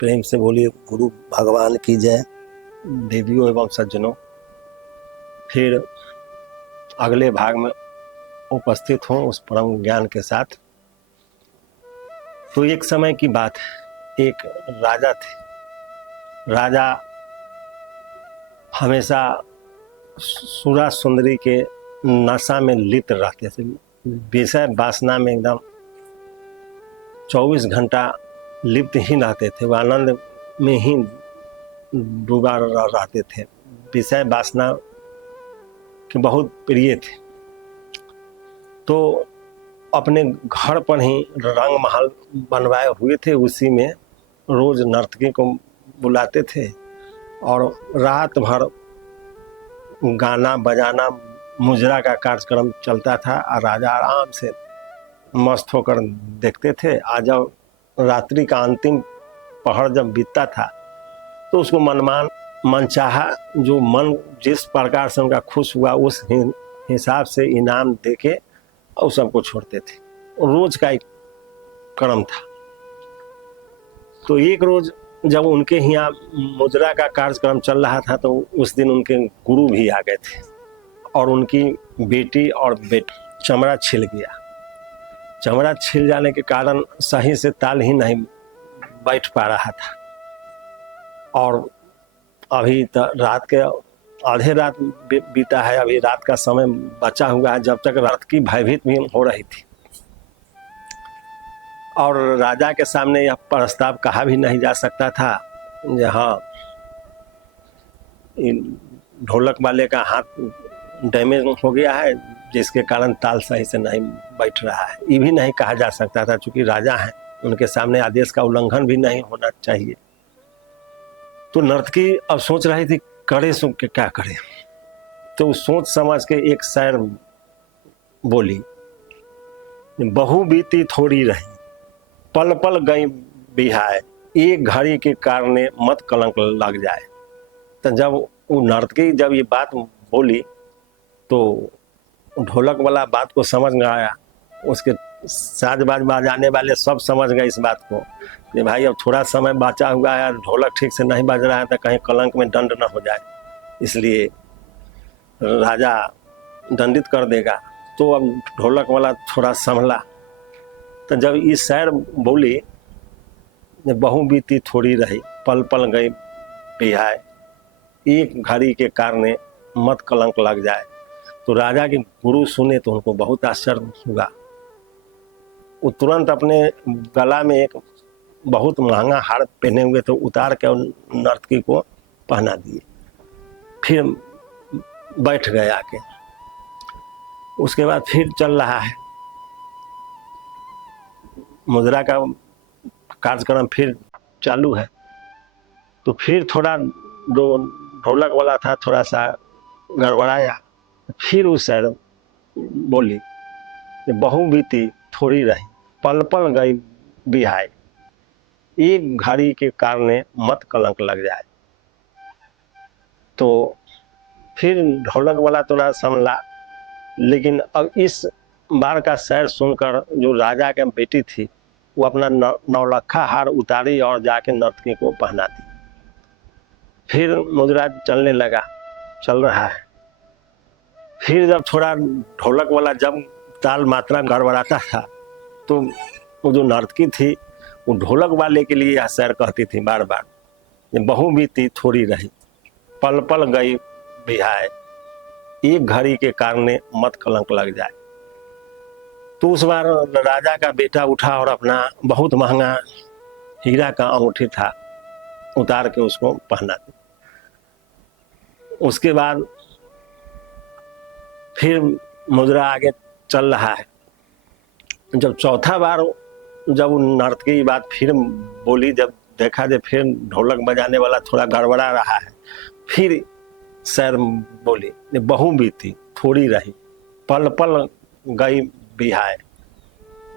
प्रेम से बोलिए गुरु भगवान की जय। देवियों एवं सज्जनों, फिर अगले भाग में उपस्थित हूँ उस परम ज्ञान के साथ। तो एक समय की बात है, एक राजा थे। राजा हमेशा सुरा सुंदरी के नशा में लिप्त रहते थे, विषय वासना में एकदम 24 घंटा लिप्त ही रहते थे। वो आनंद में ही डूबा रहते थे, विषय वासना के बहुत प्रिय थे। तो अपने घर पर ही रंग महल बनवाए हुए थे, उसी में रोज नर्तकी को बुलाते थे और रात भर गाना बजाना मुजरा का कार्यक्रम चलता था और राजा आराम से मस्त होकर देखते थे। आज जब रात्रि का अंतिम पहर जब बीतता था तो उसको मनचाहा जो मन जिस प्रकार से उनका खुश हुआ उस हिसाब से इनाम देके और सबको छोड़ते थे। रोज का एक क्रम था। तो एक रोज जब उनके यहाँ मुजरा का कार्यक्रम चल रहा था तो उस दिन उनके गुरु भी आ गए थे और उनकी बेटी और बेटा चमड़ा छिल गया। चमड़ा छिल जाने के कारण सही से ताल ही नहीं बैठ पा रहा था और अभी रात के आधे रात बीता है, अभी रात का समय बचा हुआ है, जब तक रात की भयभीत भी हो रही थी और राजा के सामने यह प्रस्ताव कहा भी नहीं जा सकता था। हाँ, ढोलक वाले का हाथ डैमेज हो गया है जिसके कारण ताल सही से नहीं बैठ रहा है, ये भी नहीं कहा जा सकता था। चूंकि राजा हैं, उनके सामने आदेश का उल्लंघन भी नहीं होना चाहिए। तो नर्तकी अब सोच रही थी करे सो के क्या करे। तो सोच समझ के एक शायर बोली, बहु बीती थोड़ी रही पल पल गई बिहाय, एक घड़ी के कारण मत कलंक लग जाए। तो जब वो नर्तकी जब ये बात बोली तो ढोलक वाला बात को समझ में आया, उसके साजबाज बजाने वाले सब समझ गए इस बात को कि भाई अब थोड़ा समय बचा हुआ है, ढोलक ठीक से नहीं बज रहा है तो कहीं कलंक में दंड न हो जाए, इसलिए राजा दंडित कर देगा। तो अब ढोलक वाला थोड़ा संभला। तो जब इस शायर बोली, बहु बीती थोड़ी रही पल पल गई बिहाय, एक घड़ी के कारण मत कलंक लग जाए। तो राजा के गुरु सुने तो उनको बहुत आश्चर्य हुआ। वो तुरंत अपने गला में एक बहुत महंगा हार पहने हुए थे, उतार के नर्तकी को पहना दिए, फिर बैठ गए आके। उसके बाद फिर चल रहा है मुद्रा का कार्यक्रम, फिर चालू है। तो फिर थोड़ा ढोलक वाला था थोड़ा सा गड़बड़ाया, फिर उस शायर बोली, बहु बीती थोड़ी रही पल पल गई बिहाय, एक घड़ी के कारण मत कलंक लग जाए। तो फिर ढोलक वाला थोड़ा संभला, लेकिन अब इस बार का शायर सुनकर जो राजा के बेटी थी वो अपना नौलखा हार उतारी और जाके नर्तकी को पहना दी। फिर मुद्रा चलने लगा, चल रहा है। फिर जब थोड़ा ढोलक वाला जब ताल मात्रा गड़बड़ाता था तो वो जो नर्तकी थी वो ढोलक वाले के लिए यह शायर कहती थी बार बार, बहु बीती थोड़ी रही पल पल गई बिहाय, एक घड़ी के कारण मत कलंक लग जाए। तो उस बार राजा का बेटा उठा और अपना बहुत महंगा हीरा का अंगूठी था उतार के उसको पहना दी। उसके बाद फिर मुद्रा आगे चल रहा है। जब चौथा बार जब नर्तकी की बात फिर बोली, जब देखा जब फिर ढोलक बजाने वाला थोड़ा गड़बड़ा रहा है, फिर शायर बोली, बहु बीती थोड़ी रही पल पल गई बिहाय,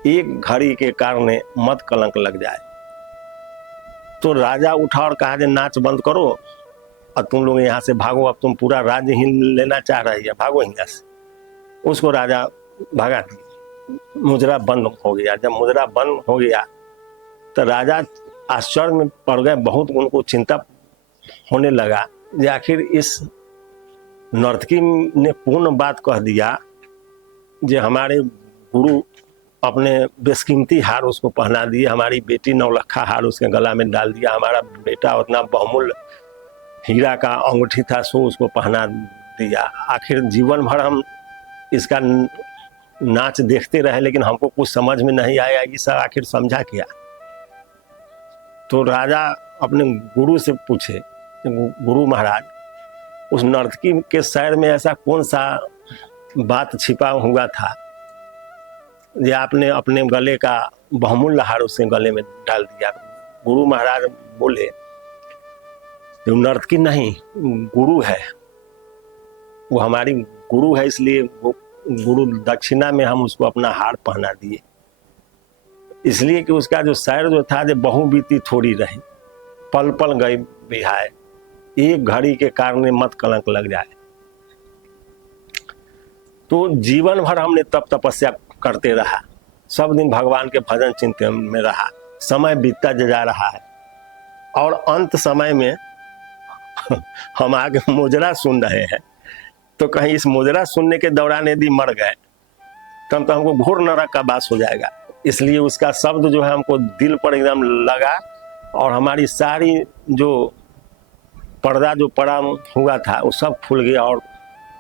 एक घड़ी के कारण मत कलंक लग जाए। तो राजा उठा और कहा, नाच बंद करो और तुम लोग यहाँ से भागो, अब तुम पूरा राज्य ही लेना चाह रही है, भागो यहाँ से। उसको राजा भगा दिया, मुजरा बंद हो गया। जब मुजरा बंद हो गया तो राजा आश्चर्य में पड़ गए, बहुत उनको चिंता होने लगा कि आखिर इस नर्तकी ने पूर्ण बात कह दिया जो हमारे गुरु अपने बेशकीमती हार उसको पहना दिए, हमारी बेटी नौलखा हार उसके गला में डाल दिया, हमारा बेटा उतना बहुमूल्य हीरा का अंगूठी था सो उसको पहना दिया। आखिर जीवन भर हम इसका नाच देखते रहे लेकिन हमको कुछ समझ में नहीं आया कि सर आखिर समझा क्या। तो राजा अपने गुरु से पूछे, गुरु महाराज उस नर्तकी के शहर में ऐसा कौन सा बात छिपा हुआ था ये आपने अपने गले का बहुमूल्य हार उसके गले में डाल दिया। गुरु महाराज बोले जो नर्तकी नहीं गुरु है, वो हमारी गुरु है, इसलिए वो गुरु दक्षिणा में हम उसको अपना हार पहना दिए, इसलिए कि उसका जो शायर जो था जो बहु बीती थोड़ी रही, पल पल गई बिहाय, एक घड़ी के कारण मत कलंक लग जाए। तो जीवन भर हमने तप तपस्या करते रहा, सब दिन भगवान के भजन चिंतन में रहा, समय बीतता जा रहा है और अंत समय में हम आगे मुजरा सुन रहे हैं। तो कहीं इस मुजरा सुनने के दौरान यदि मर गए तब तो हमको घोर नरक का वास हो जाएगा। इसलिए उसका शब्द जो है हमको दिल पर एकदम लगा और हमारी सारी जो पर्दा जो पड़ा हुआ था वो सब खुल गया और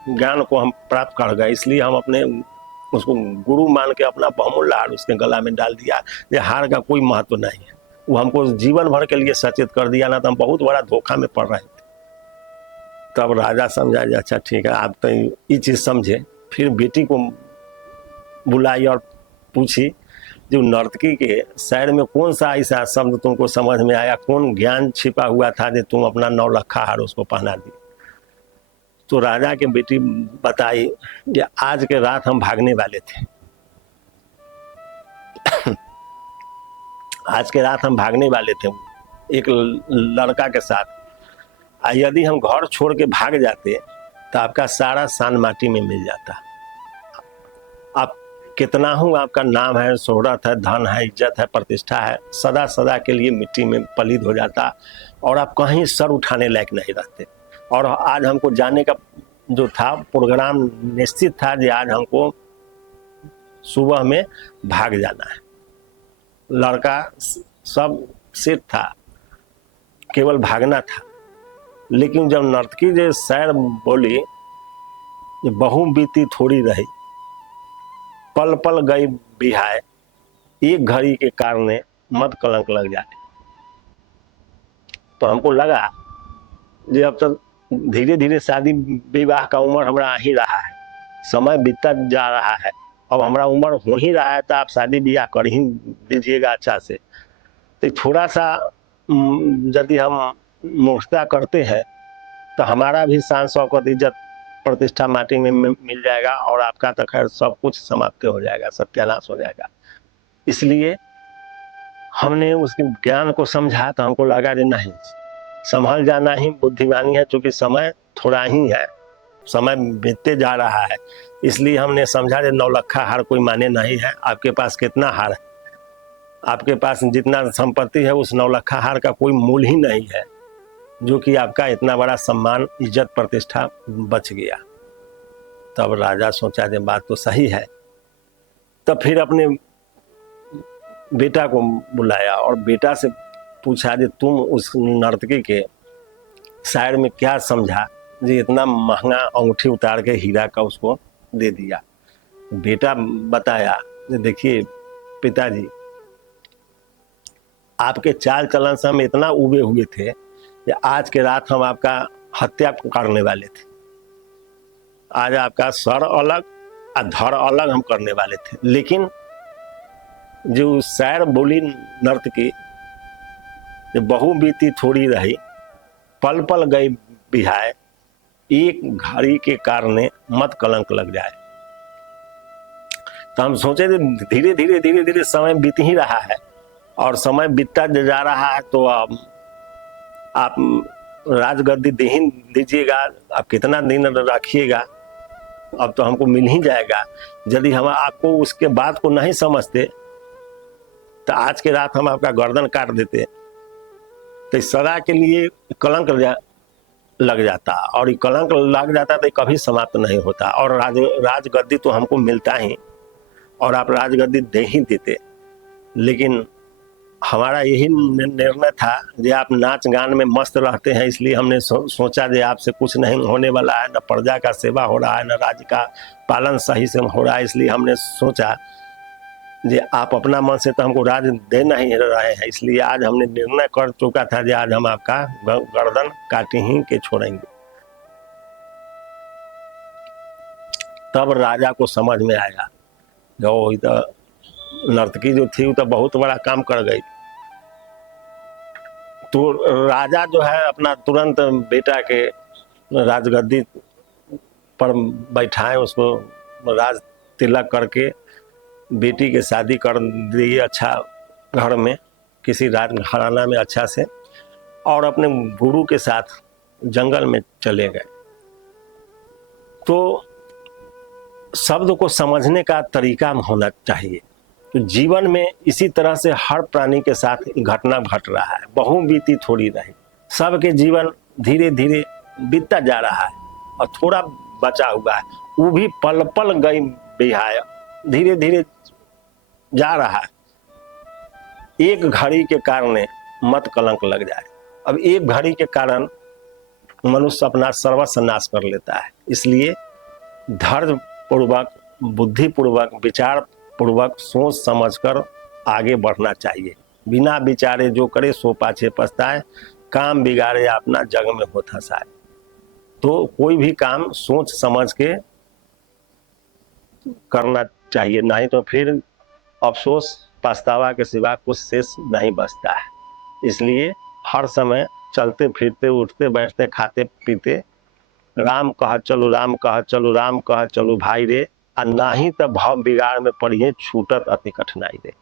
ज्ञान को हम प्राप्त कर गए। इसलिए हम अपने उसको गुरु मान के अपना बहुमूल्य हार उसके गला में डाल दिया। ये हार का कोई महत्व नहीं है, वो हमको जीवन भर के लिए सचेत कर दिया, ना तो हम बहुत बड़ा धोखा में पड़ रहे थे। तब राजा समझा अच्छा ठीक है आप तो ये चीज़ समझे। फिर बेटी को बुलाई और पूछी जो नर्तकी के शहर में कौन सा ऐसा शब्द तुमको समझ में आया, कौन ज्ञान छिपा हुआ था जो तुम अपना नौलखा हार उसको पहना दी। तो राजा के बेटी बताई कि आज के रात हम भागने वाले थे आज के रात हम भागने वाले थे एक लड़का के साथ, यदि हम घर छोड़ के भाग जाते तो आपका सारा सान माटी में मिल जाता। आप कितना हूँ, आपका नाम है, शोहरत है, धन है, इज्जत है, प्रतिष्ठा है, सदा सदा के लिए मिट्टी में पलीद हो जाता और आप कहीं सर उठाने लायक नहीं रहते। और आज हमको जाने का जो था प्रोग्राम निश्चित था कि आज हमको सुबह में भाग जाना है। लड़का सब सेट था, केवल भागना था। लेकिन जब नर्तकी जो शायर बोली बहु बीती थोड़ी रही, पल पल गई बिहाय, एक घड़ी के कारण मत कलंक लग जाए, तो हमको लगा जो अब तक धीरे धीरे शादी विवाह का उम्र हमारा आ ही रहा है, समय बीतता जा रहा है, अब हमारा उम्र हो ही रहा है, तो आप शादी ब्याह कर ही दीजिएगा अच्छा से। तो थोड़ा सा यदि हम मूर्खता करते हैं तो हमारा भी शान शौकत इज्जत प्रतिष्ठा माटी में मिल जाएगा और आपका तो खैर सब कुछ समाप्त हो जाएगा, सत्यानाश हो जाएगा। इसलिए हमने उसके ज्ञान को समझा तो हमको लगा कि नहीं, संभल जाना ही बुद्धिमानी है, क्योंकि समय थोड़ा ही है, समय बीतते जा रहा है। इसलिए हमने समझा कि नौलखा हार कोई माने नहीं है। आपके पास कितना हार है, आपके पास जितना संपत्ति है उस नौलखा हार का कोई मूल ही नहीं है, जो कि आपका इतना बड़ा सम्मान इज्जत प्रतिष्ठा बच गया। तब राजा सोचा कि बात तो सही है। तब फिर अपने बेटा को बुलाया और बेटा से पूछा कि तुम उस नर्तकी के शायर में क्या समझा जी इतना महंगा अंगूठी उतार के हीरा का उसको दे दिया। बेटा बताया कि देखिए पिताजी, आपके चाल चलन से हम इतना उबे हुए थे कि आज के रात हम आपका हत्या करने वाले थे। आज आपका सर अलग और धड़ अलग हम करने वाले थे, लेकिन जो शायर बोली नर्तकी, बहु बीती थोड़ी रही, पल पल गई बिहाय, एक घड़ी के कारण मत कलंक लग जाए। तो हम सोचे धीरे धीरे धीरे धीरे समय बीत ही रहा है और समय बीतता जा रहा है, तो आप राजगद्दी दे ही दीजिएगा, आप कितना दिन रखिएगा, अब तो हमको मिल ही जाएगा। यदि हम आपको उसके बात को नहीं समझते तो आज के रात हम आपका गर्दन काट देते तो इस सदा के लिए कलंक लग जाता, और ये कलंक लग जाता तो कभी समाप्त नहीं होता। और राजगद्दी तो हमको मिलता ही, और आप राजगद्दी दे ही देते, लेकिन हमारा यही निर्णय था कि आप नाच गान में मस्त रहते हैं, इसलिए हमने सोचा कि आपसे कुछ नहीं होने वाला है, न प्रजा का सेवा हो रहा है, न राज्य का पालन सही से हो रहा है। इसलिए हमने सोचा कि आप अपना मन से तो हमको राज दे नहीं रहे हैं, इसलिए आज हमने निर्णय कर चुका था कि आज हम आपका गर्दन काट ही के छोड़ेंगे। तब राजा को समझ में आया, जो तो नर्तकी जो थी वो तो बहुत बड़ा काम कर गई। तो राजा जो है अपना तुरंत बेटा के राजगद्दी पर बैठाए, उसको राज तिलक करके बेटी की शादी कर दी अच्छा घर में, किसी राज घराना में अच्छा से, और अपने गुरु के साथ जंगल में चले गए। तो शब्द को समझने का तरीका होना चाहिए। तो जीवन में इसी तरह से हर प्राणी के साथ घटना घट रहा है, बहु बीती थोड़ी रही। सबके जीवन धीरे धीरे बीतता जा रहा है और थोड़ा बचा हुआ है, वो भी पल पल गई बिहाय, धीरे धीरे जा रहा है। एक घड़ी के कारण मत कलंक लग जाए। अब एक घड़ी के कारण मनुष्य अपना सर्वस्व नाश कर लेता है। इसलिए धैर्य पूर्वक, बुद्धि पूर्वक, विचार पूर्वक, सोच समझकर आगे बढ़ना चाहिए। बिना विचारे जो करे सो पाछे पछताए, काम बिगाड़े अपना जग में होता साय। तो कोई भी काम सोच समझ के करना चाहिए, नहीं तो फिर अफसोस पछतावा के सिवा कुछ शेष नहीं बचता है। इसलिए हर समय चलते फिरते, उठते बैठते, खाते पीते राम कह चलो, राम कह चलो, राम कह चलो भाई रे, आ नहीं तो भाव बिगाड़ में पड़िए, छूटत अति कठिनाई रे।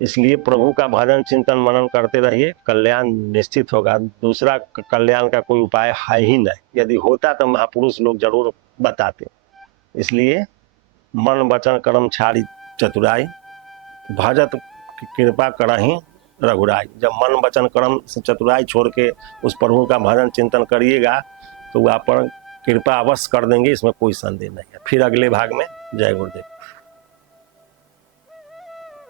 इसलिए प्रभु का भजन चिंतन मनन करते रहिए, कल्याण निश्चित होगा। दूसरा कल्याण का कोई उपाय है ही नहीं, यदि होता तो महापुरुष लोग जरूर बताते। इसलिए मन वचन कर्म छाड़ी चतुराई, भजत कृपा करहि रघुराई। जब मन वचन कर्म से चतुराई छोड़ के उस प्रभु का भजन चिंतन करिएगा तो वो आप पर कृपा अवश्य कर देंगे, इसमें कोई संदेह नहीं है। फिर अगले भाग में जय गुरुदेव।